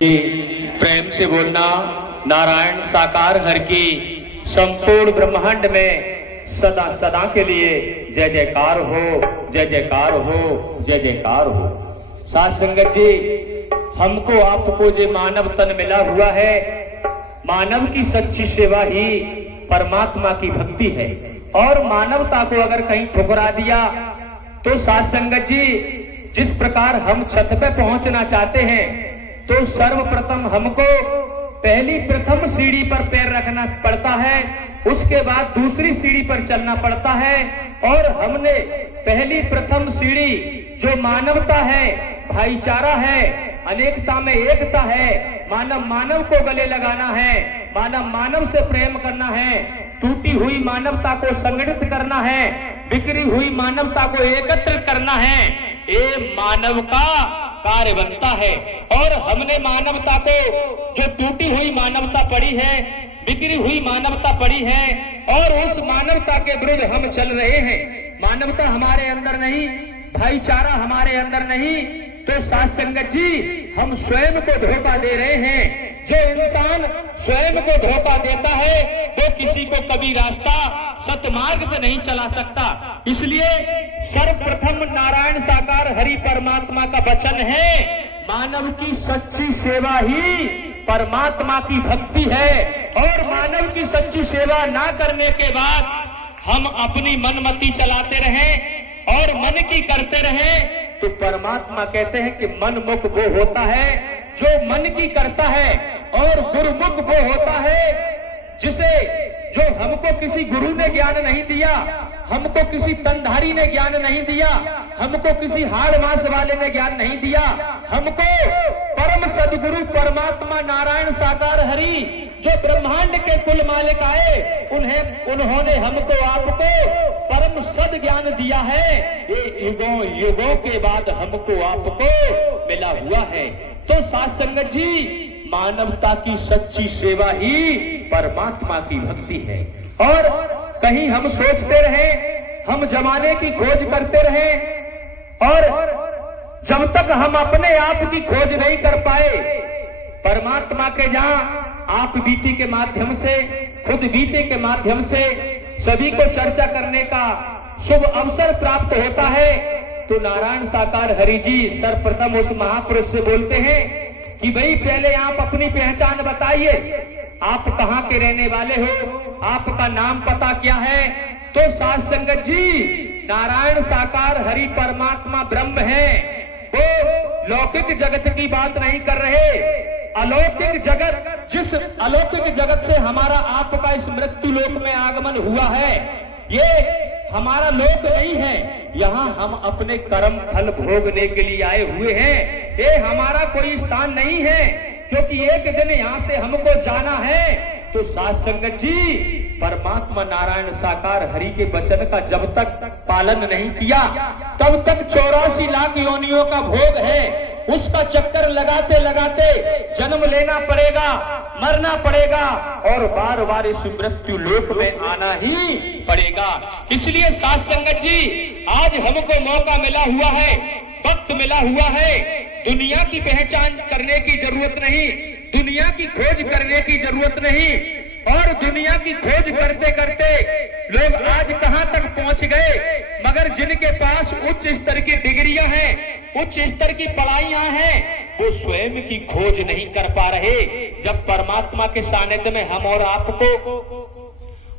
कि प्रेम से बोलना नारायण साकार हर की संपूर्ण ब्रह्मांड में सदा सदा के लिए जय जयकार हो, जय जयकार हो, जय जयकार हो। साथ संगत जी, हमको आपको जो मानव तन मिला हुआ है, मानव की सच्ची सेवा ही परमात्मा की भक्ति है। और मानवता को अगर कहीं ठुकरा दिया तो साथ संगत जी, जिस प्रकार हम छत पे पहुंचना चाहते हैं तो सर्वप्रथम हमको पहली प्रथम सीढ़ी पर पैर रखना पड़ता है, उसके बाद दूसरी सीढ़ी पर चलना पड़ता है। और हमने पहली प्रथम सीढ़ी जो मानवता है, भाईचारा है, अनेकता में एकता है, मानव मानव को गले लगाना है, मानव मानव से प्रेम करना है, टूटी हुई मानवता को संगठित करना है, बिखरी हुई मानवता को एकत्र करना है, ये मानव का कार्य बनता है। और हमने मानवता को, जो टूटी हुई मानवता पड़ी है, बिखरी हुई मानवता पड़ी है, और उस मानवता के विरुद्ध हम चल रहे हैं। मानवता हमारे अंदर नहीं, भाईचारा हमारे अंदर नहीं, तो साथ संगत जी, हम स्वयं को धोखा दे रहे हैं। जो इंसान स्वयं को धोखा देता है वो किसी को कभी रास्ता सतमार्ग पे नहीं चला सकता। इसलिए सर्वप्रथम नारायण साकार हरि परमात्मा का वचन है, मानव की सच्ची सेवा ही परमात्मा की भक्ति है। और मानव की सच्ची सेवा ना करने के बाद हम अपनी मनमति चलाते रहें और मन की करते रहें, तो परमात्मा कहते हैं कि मन मुख वो होता है जो मन की करता है, और गुरुमुख वो होता है जिसे, जो हमको किसी गुरु ने ज्ञान नहीं दिया, हमको किसी तनधारी ने ज्ञान नहीं दिया, हमको किसी हाड़ मास वाले ने ज्ञान नहीं दिया, हमको परम सदगुरु परमात्मा नारायण साकार हरि जो ब्रह्मांड के कुल मालिक आए, उन्होंने हमको आपको परम सद ज्ञान दिया है। ये युगों युगों के बाद हमको आपको मिला हुआ है। तो साथ संगत जी, मानवता की सच्ची सेवा ही परमात्मा की भक्ति है। और कहीं हम सोचते रहे, हम जमाने की खोज करते रहे, और जब तक हम अपने आप की खोज नहीं कर पाए, परमात्मा के जहां आप बीती के माध्यम से, खुद बीते के माध्यम से सभी को चर्चा करने का शुभ अवसर प्राप्त होता है, तो नारायण साकार हरि जी सर्वप्रथम उस महापुरुष से बोलते हैं कि भाई पहले आप अपनी पहचान बताइए, आप कहाँ के रहने वाले हो, आपका नाम पता क्या है। तो साथ संगत जी, नारायण साकार हरि परमात्मा ब्रह्म है, वो लौकिक जगत की बात नहीं कर रहे, अलौकिक जगत, जिस अलौकिक जगत से हमारा आपका इस मृत्यु लोक में आगमन हुआ है, ये हमारा लोक नहीं है, यहाँ हम अपने कर्म फल भोगने के लिए आए हुए हैं। ये हमारा कोई स्थान नहीं है, क्योंकि एक दिन यहाँ से हमको जाना है। तो साथ संगत जी, परमात्मा नारायण साकार हरि के वचन का जब तक पालन नहीं किया, तब तक 84 लाख योनियों का भोग है, उसका चक्कर लगाते लगाते जन्म लेना पड़ेगा, मरना पड़ेगा, और बार बार इस मृत्यु लोक में आना ही पड़ेगा। इसलिए साथ संगत जी, आज हमको मौका मिला हुआ है, वक्त मिला हुआ है, दुनिया की पहचान करने की जरूरत नहीं, दुनिया की खोज करने की जरूरत नहीं। और दुनिया की खोज करते करते लोग आज कहां तक पहुंच गए, मगर जिनके पास उच्च स्तर की डिग्रियां हैं, उच्च स्तर की पढ़ाइयां हैं, वो स्वयं की खोज नहीं कर पा रहे। जब परमात्मा के सानिध्य में हम और आपको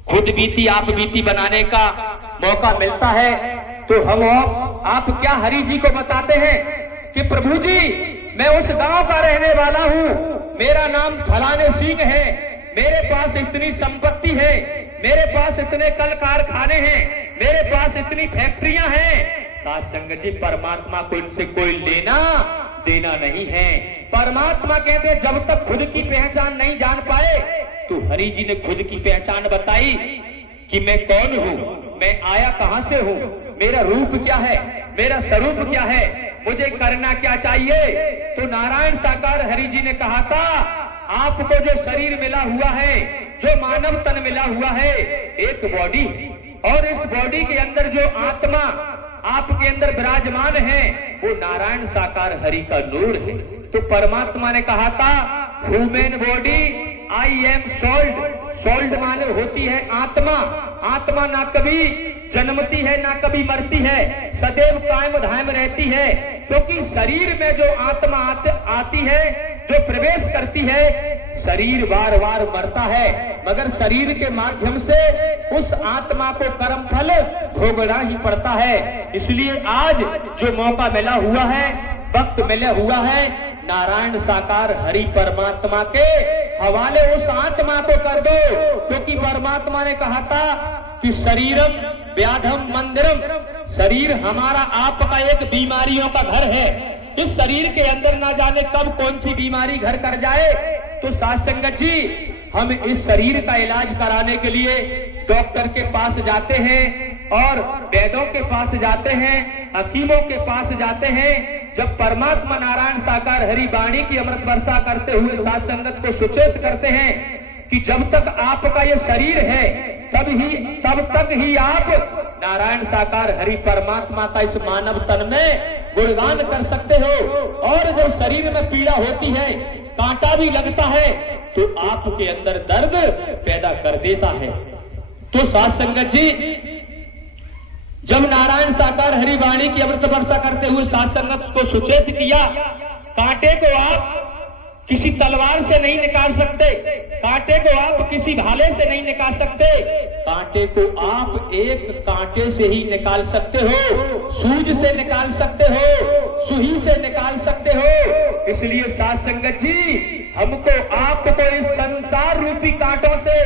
खुद बीती आप बीती बनाने का मौका मिलता है, तो हम आप क्या हरि जी को बताते हैं कि प्रभु जी, मैं उस गांव का रहने वाला हूं, मेरा नाम फलाने सिंह है, मेरे पास इतनी संपत्ति है, मेरे पास इतने कल कारखाने हैं, मेरे पास इतनी फैक्ट्रियां हैं। साथ संगत जी, परमात्मा को इनसे कोई लेना देना नहीं है। परमात्मा कहते हैं जब तक खुद की पहचान नहीं जान पाए, तो हरि जी ने खुद की पहचान बताई कि मैं कौन हूँ, मैं आया कहां से हूँ, मेरा रूप क्या है, मेरा स्वरूप क्या है, मुझे करना क्या चाहिए। तो नारायण साकार हरि जी ने कहा था, आपको जो शरीर मिला हुआ है, जो मानव तन मिला हुआ है, एक बॉडी, और इस बॉडी के अंदर जो आत्मा आपके अंदर विराजमान है वो नारायण साकार हरि का नूर है। तो परमात्मा ने कहा था human body I am sold. Sold माने होती है आत्मा। आत्मा ना कभी जन्मती है ना कभी मरती है, सदैव कायम धायम रहती है। क्योंकि शरीर में जो आत्मा आती है, जो प्रवेश करती है, शरीर बार बार मरता है, मगर शरीर के माध्यम से उस आत्मा को कर्म फल भोगना ही पड़ता है। इसलिए आज जो मौका मिला हुआ है, वक्त मिला हुआ है, नारायण साकार हरि परमात्मा के हवाले उस आत्मा को कर दो। क्योंकि परमात्मा ने कहा था कि शरीरम व्याधम मंदिरम, शरीर हमारा आपका एक बीमारियों का घर है। इस शरीर के अंदर ना जाने कब कौन सी बीमारी घर कर जाए। तो साथ संगत जी, हम इस शरीर का इलाज कराने के लिए डॉक्टर के पास जाते हैं और वैद्यों के पास जाते हैं, हकीमों के पास जाते हैं। जब परमात्मा नारायण साकार हरि वाणी की अमृत वर्षा करते हुए साथ संगत को सुचेत करते हैं कि जब तक आपका ये शरीर है तब तक ही आप नारायण साकार हरि परमात्मा का इस मानव तन में गुणगान कर सकते हो। और जब शरीर में पीड़ा होती है, कांटा भी लगता है, तो आपके अंदर दर्द पैदा कर देता है। तो साथ संगत जी, जब नारायण साकार हरि वाणी की अमृत वर्षा करते हुए साथ संगत को सुचेत किया, कांटे को आप किसी तलवार से नहीं निकाल सकते, कांटे को आप किसी भाले से नहीं निकाल सकते, कांटे को आप एक कांटे से ही निकाल सकते हो, सूज से निकाल सकते हो, सुई से निकाल सकते हो। इसलिए साथ संगत जी, हमको आपको इस संसार रूपी कांटों से,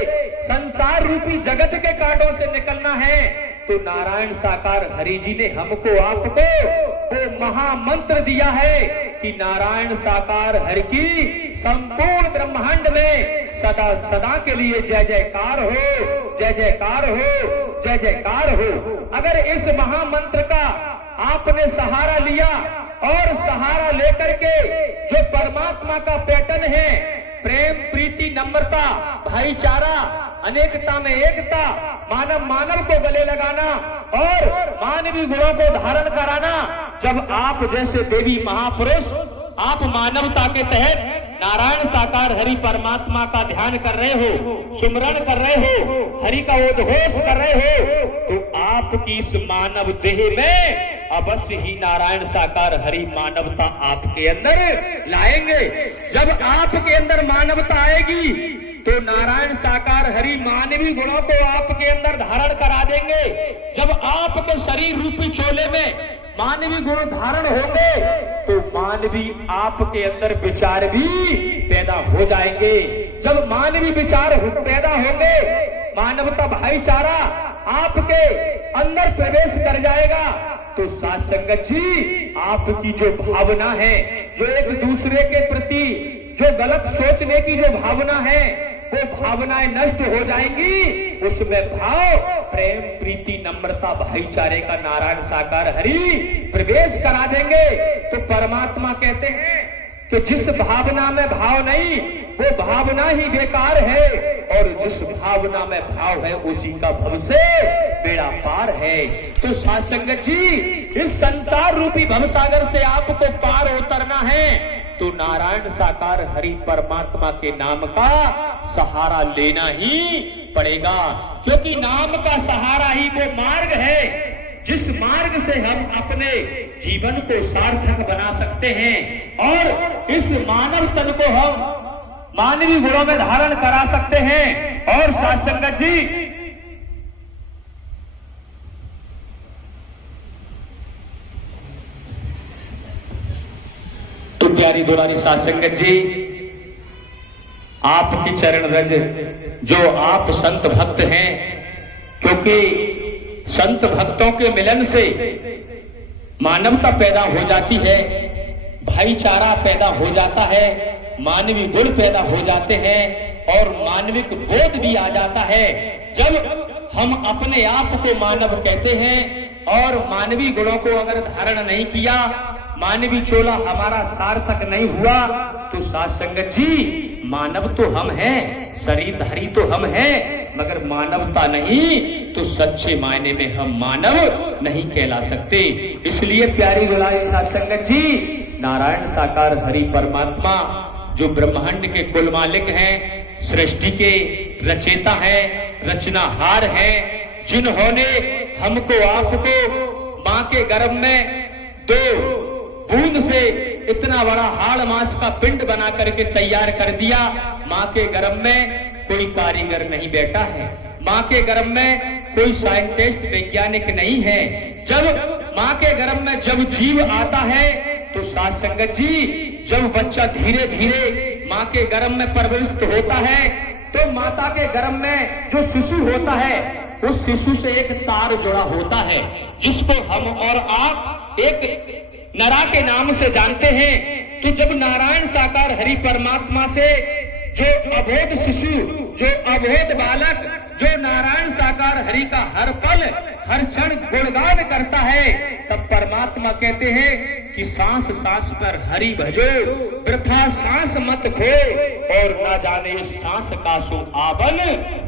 संसार रूपी जगत के कांटों से निकलना है। तो नारायण साकार हरि जी ने हमको आपको वो महामंत्र दिया है कि नारायण साकार हरि की संपूर्ण ब्रह्मांड में सदा सदा के लिए जय जयकार हो, जय जयकार हो, जय जयकार हो। अगर इस महामंत्र का आपने सहारा लिया और सहारा लेकर के जो परमात्मा का पैटर्न है, प्रेम प्रीति नम्रता भाईचारा अनेकता में एकता, मानव मानव को गले लगाना और मानवीय गुणों को धारण कराना, जब आप जैसे देवी महापुरुष आप मानवता के तहत नारायण साकार हरि परमात्मा का ध्यान कर रहे हो, सुमरन कर रहे हो, हरि का उद्घोष कर रहे हो, तो आपकी इस मानव देह में अवश्य ही नारायण साकार हरि मानवता आपके अंदर लाएंगे। जब आपके अंदर मानवता आएगी तो नारायण साकार हरि मानवीय गुणों को आपके अंदर धारण करा देंगे। जब आपके शरीर रूपी चोले में मानवीय गुण धारण होंगे तो मानवीय आपके अंदर विचार भी पैदा हो जाएंगे। जब मानवीय विचार पैदा होंगे, मानवता भाईचारा आपके अंदर प्रवेश कर जाएगा। तो साथ संगत जी, आपकी जो भावना है, जो एक दूसरे के प्रति जो गलत सोचने की जो भावना है, वो भावनाएं नष्ट हो जाएंगी। उसमें भाव प्रेम प्रीति नम्रता भाईचारे का नारायण साकार हरि प्रवेश करा देंगे। तो परमात्मा कहते हैं कि जिस भावना में भाव नहीं, वो भावना ही बेकार है, और जिस भावना में भाव है उसी का भव से बेड़ा पार है। तो साथ संगत जी, इस संसार रूपी भवसागर से आपको पार उतरना है तो नारायण साकार हरि परमात्मा के नाम का सहारा लेना ही पड़ेगा। क्योंकि नाम का सहारा ही वो मार्ग है जिस मार्ग से हम अपने जीवन को सार्थक बना सकते हैं और इस मानव तन को हम मानवीय गुणों में धारण करा सकते हैं। और साथ संगत जी, तो प्यारी दुलारी साथ संगत जी, आपकी चरण रज जो आप संत भक्त हैं, क्योंकि संत भक्तों के मिलन से मानवता पैदा हो जाती है, भाईचारा पैदा हो जाता है, मानवीय गुण पैदा हो जाते हैं और मानविक बोध भी आ जाता है। जब हम अपने आप को मानव कहते हैं और मानवीय गुणों को अगर धारण नहीं किया, मानवीय चोला हमारा सार्थक नहीं हुआ, तो साथ संगत जी, मानव तो हम हैं, शरीरधारी तो हम हैं, मगर मानवता नहीं, तो सच्चे मायने में हम मानव नहीं कहला सकते। इसलिए प्यारी गुलाय साध संगत जी, नारायण साकार हरि परमात्मा जो ब्रह्मांड के कुल मालिक हैं, सृष्टि के रचेता हैं, रचनाहार हैं, जिन्होंने हमको आपको मां के गर्भ में 2 बूंद से इतना बड़ा हाड़ मास का पिंड बना करके तैयार कर दिया। मां के गर्भ में कोई कारीगर नहीं बैठा है, मां के गर्भ में कोई साइंटिस्ट वैज्ञानिक नहीं है। जब मां के गर्भ में जब जीव आता है तो साध संगत जी, जब बच्चा धीरे धीरे मां के गर्भ में परवरिष्ठ होता है तो माता के गर्भ में जो शिशु होता है उस शिशु से एक तार जुड़ा होता है, जिसको हम और आप एक नरा के नाम से जानते हैं। कि जब नारायण साकार हरि परमात्मा से जो अभेद शिशु, जो अभेद बालक, जो नारायण साकार हरि का हर पल हर क्षण गुणगान करता है, तब परमात्मा कहते हैं कि सांस सांस पर हरि भजो, वृथा सांस मत खो, और ना जाने सांस का सो आवन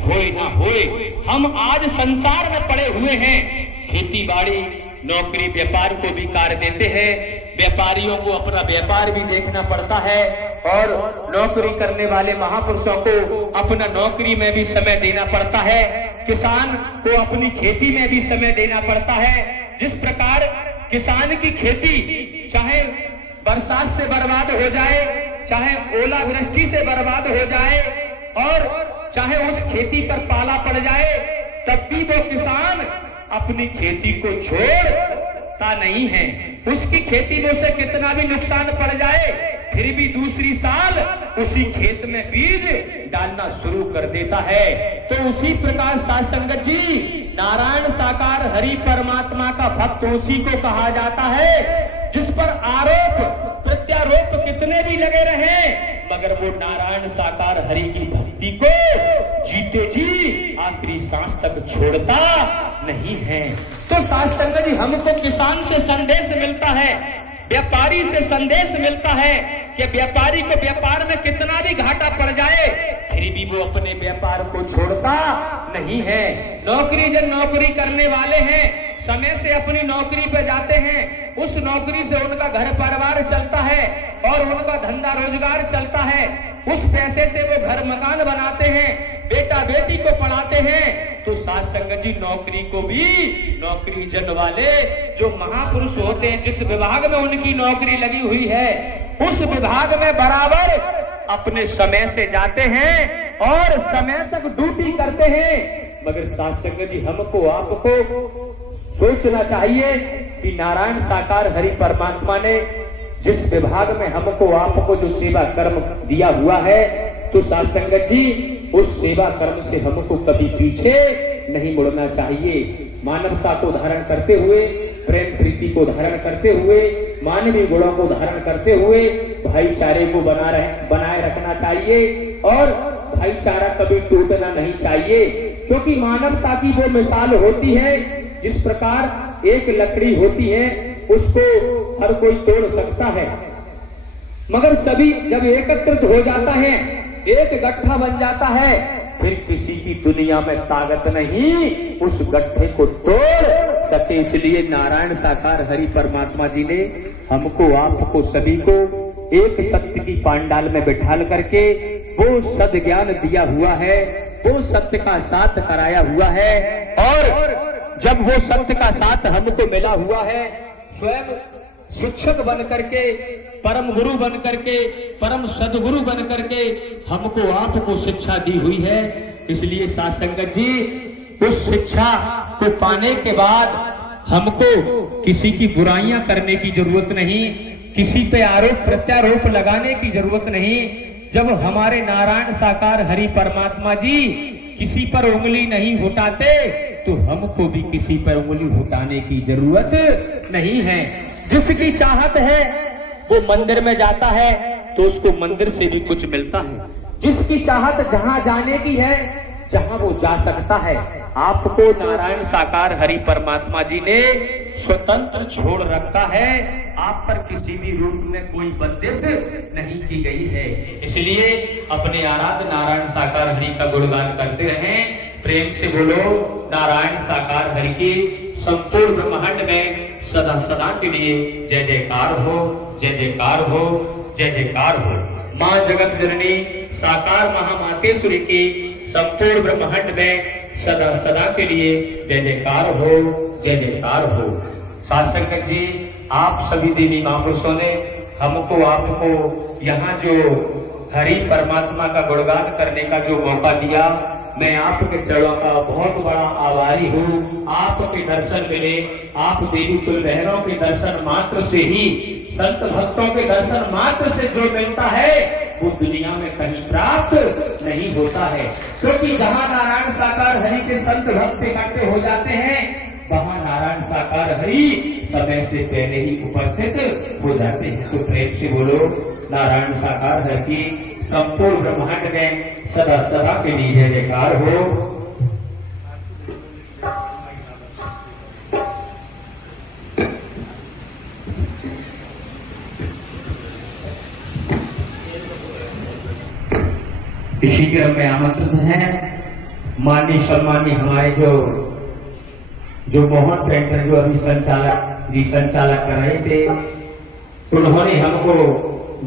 होए ना होए। हम आज संसार में पड़े हुए हैं, खेती बाड़ी नौकरी व्यापार को भी कार्य देते हैं, व्यापारियों को अपना व्यापार भी देखना पड़ता है, और नौकरी करने वाले महापुरुषों को अपना नौकरी में भी समय देना पड़ता है, किसान को अपनी खेती में भी समय देना पड़ता है। जिस प्रकार किसान की खेती चाहे बरसात से बर्बाद हो जाए, चाहे ओलावृष्टि से बर्बाद हो जाए, और चाहे उस खेती पर पाला पड़ जाए, तब भी वो किसान अपनी खेती को छोड़ता नहीं है। उसकी खेती में उसे कितना भी नुकसान पड़ जाए, फिर भी दूसरी साल उसी खेत में बीज डालना शुरू कर देता है। तो उसी प्रकार साध संगत जी, नारायण साकार हरि परमात्मा का भक्त उसी को कहा जाता है जिस पर आरोप प्रत्यारोप कितने भी लगे रहे, मगर वो नारायण साकार हरि की भक्ति को जीते जी आखिरी सांस तक छोड़ता नहीं है। तो साध संगत जी, हमको किसान से संदेश मिलता है, व्यापारी से संदेश मिलता है कि व्यापारी को व्यापार में कितना भी घाटा पड़ जाए, फिर भी वो अपने व्यापार को छोड़ता नहीं है। नौकरी जब नौकरी करने वाले हैं, समय से अपनी नौकरी पर जाते हैं, उस नौकरी से उनका घर परिवार चलता है और उनका धंधा रोजगार चलता है। उस पैसे से वो घर मकान बनाते हैं, बेटा बेटी को पढ़ाते हैं। तो साध संगत जी, नौकरी को भी नौकरी जन वाले जो महापुरुष होते हैं, जिस विभाग में उनकी नौकरी लगी हुई है, उस विभाग में बराबर अपने समय से जाते हैं और समय तक ड्यूटी करते हैं। मगर साध संगत जी, हमको आपको सोचना चाहिए कि नारायण साकार हरि परमात्मा ने जिस विभाग में हमको आपको जो सेवा कर्म दिया हुआ है, तो साध संगत जी, उस सेवा कर्म से हमको कभी पीछे नहीं मुड़ना चाहिए। मानवता को धारण करते हुए, प्रेम प्रीति को धारण करते हुए, मानवीय गुणों को धारण करते हुए भाईचारे को बनाए रखना चाहिए, और भाईचारा कभी टूटना नहीं चाहिए। क्योंकि मानवता की वो मिसाल होती है, जिस प्रकार एक लकड़ी होती है उसको हर कोई तोड़ सकता है, मगर सभी जब एकत्रित हो जाता है, एक गट्ठा बन जाता है, फिर किसी की दुनिया में ताकत नहीं उस गट्ठे को तोड़ सके। इसलिए नारायण साकार हरि परमात्मा जी ने हमको आपको सभी को एक सत्य की पांडाल में बिठाल करके वो सद ज्ञान दिया हुआ है, वो सत्य का साथ कराया हुआ है। और जब वो सत्य का साथ हमको मिला हुआ है, स्वयं शिक्षक बन करके, परम गुरु बन करके, परम सदगुरु बन करके हमको आपको शिक्षा दी हुई है। इसलिए साध संगत जी, उस शिक्षा को पाने के बाद हमको किसी की बुराइयां करने की जरूरत नहीं, किसी पे आरोप प्रत्यारोप लगाने की जरूरत नहीं। जब हमारे नारायण साकार हरि परमात्मा जी किसी पर उंगली नहीं उठाते, तो हमको भी किसी पर उंगली उठाने की जरूरत नहीं है। जिसकी चाहत है वो मंदिर में जाता है तो उसको मंदिर से भी कुछ मिलता है। जिसकी चाहत जहां जाने की है, जहां वो जा सकता है। आपको नारायण साकार हरि परमात्मा जी ने स्वतंत्र छोड़ रखा है, आप पर किसी भी रूप में कोई बंदिश नहीं की गई है। इसलिए अपने आराध्य नारायण साकार हरि का गुणगान करते रहें। प्रेम से बोलो नारायण साकार हरि की संपूर्ण ब्रह्मांड में सदा सदा के लिए जय जयकार हो, जय जयकार हो, जय जयकार हो। माँ जगत जननी साकार महामातेश्वरी की संपूर्ण ब्रह्मांड में सदा सदा के लिए जय जयकार हो, जय जयकार हो। साथ संगत जी, आप सभी देवी महापुरुषों ने हमको आपको यहाँ जो हरि परमात्मा का गुणगान करने का जो मौका दिया, मैं आपके चरणों का बहुत बड़ा आभारी हूँ। आपके दर्शन मिले, आप देवी कुल बहनों के दर्शन मात्र से ही, संत भक्तों के दर्शन मात्र से जो मिलता है वो दुनिया में कहीं प्राप्त नहीं होता है। क्योंकि जहाँ नारायण साकार हरि के संत भक्त इकट्ठे हो जाते हैं, वहाँ नारायण साकार हरि समय से पहले ही उपस्थित हो जाते हैं। तो प्रेम से बोलो नारायण साकार हरि की संपूर्ण ब्रह्मांड में सदा सदा के लिए जय जयकार हो। इसी क्रम में आमंत्रित हैं माननीय सम्मानीय हमारे जो मोहन पेंटर जो अभी संचालक कर रहे थे, उन्होंने हमको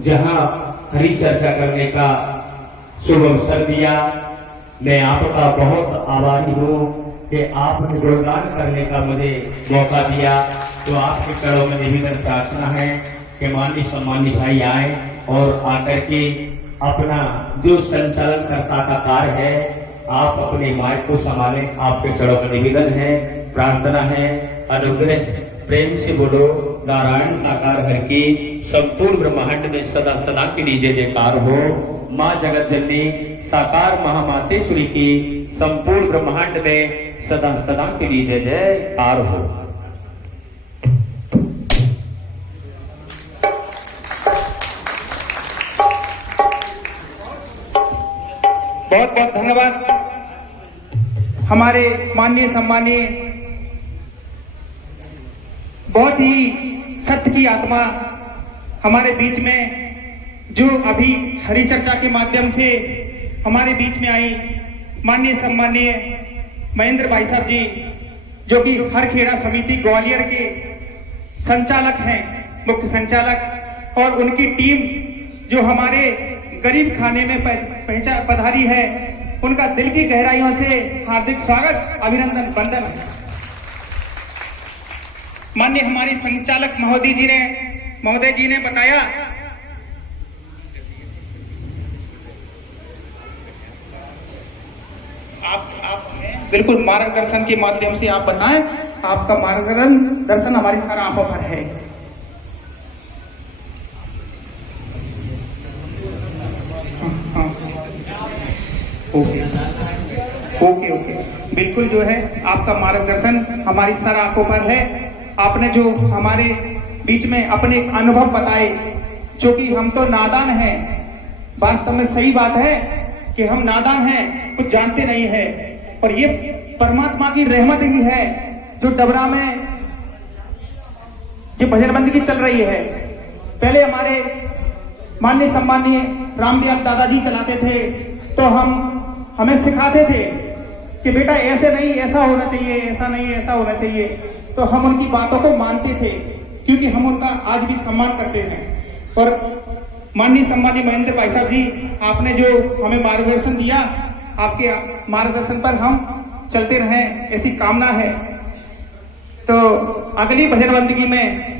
जहां हरि चर्चा करने का शुभ अवसर दिया। मैं आपका बहुत आभारी हूँ कि आपने गुणगान करने का मुझे मौका दिया। तो आपके चरणों में निवेदन प्रार्थना है कि माननीय सम्मानीय भाई आए और आकर के अपना जो संचालनकर्ता का कार्य है, आप अपने माइक को संभालें। आपके चरणों में निवेदन है, प्रार्थना है, अनुग्रह। प्रेम से बोलो नारायण साकार हरि की संपूर्ण ब्रह्मांड में सदा सदा के लिए जय जयकार हो। माँ जगत जननी साकार महामातेश्वरी की संपूर्ण ब्रह्मांड में सदा सदा के लिए जय जयकार हो। बहुत बहुत धन्यवाद हमारे माननीय सम्मानीय, बहुत ही सत्य की आत्मा हमारे बीच में जो अभी हरि चर्चा के माध्यम से हमारे बीच में आई, माननीय सम्मानीय महेंद्र भाई साहब जी, जो कि हर खेड़ा समिति ग्वालियर के संचालक हैं, मुख्य संचालक, और उनकी टीम जो हमारे गरीब खाने में पधारी है, उनका दिल की गहराइयों से हार्दिक स्वागत, अभिनंदन, वंदन है। माननीय हमारी संचालक महोदय जी ने बताया आप बिल्कुल मार्गदर्शन के माध्यम से आप बताएं, आपका मार्गदर्शन हमारी सारा आंखों पर है। ओके, बिल्कुल जो है आपका मार्गदर्शन हमारी सर आंखों पर है। आपने जो हमारे बीच में अपने अनुभव बताए, जो कि हम तो नादान हैं, वास्तव में सही बात है कि हम नादान हैं, कुछ जानते नहीं है, और ये परमात्मा की रहमत ही है जो डबरा में ये भजनबंदी की चल रही है। पहले हमारे माननीय सम्मानीय रामदेव दादाजी चलाते थे, तो हमें सिखाते थे कि बेटा ऐसे नहीं, ऐसा होना चाहिए, ऐसा नहीं, ऐसा होना चाहिए। तो हम उनकी बातों को मानते थे, क्योंकि हम उनका आज भी सम्मान करते हैं। और माननीय सम्मानीय महेंद्र भाई साहब जी, आपने जो हमें मार्गदर्शन दिया, आपके मार्गदर्शन पर हम चलते रहें, ऐसी कामना है। तो अगली भजन बंदगी में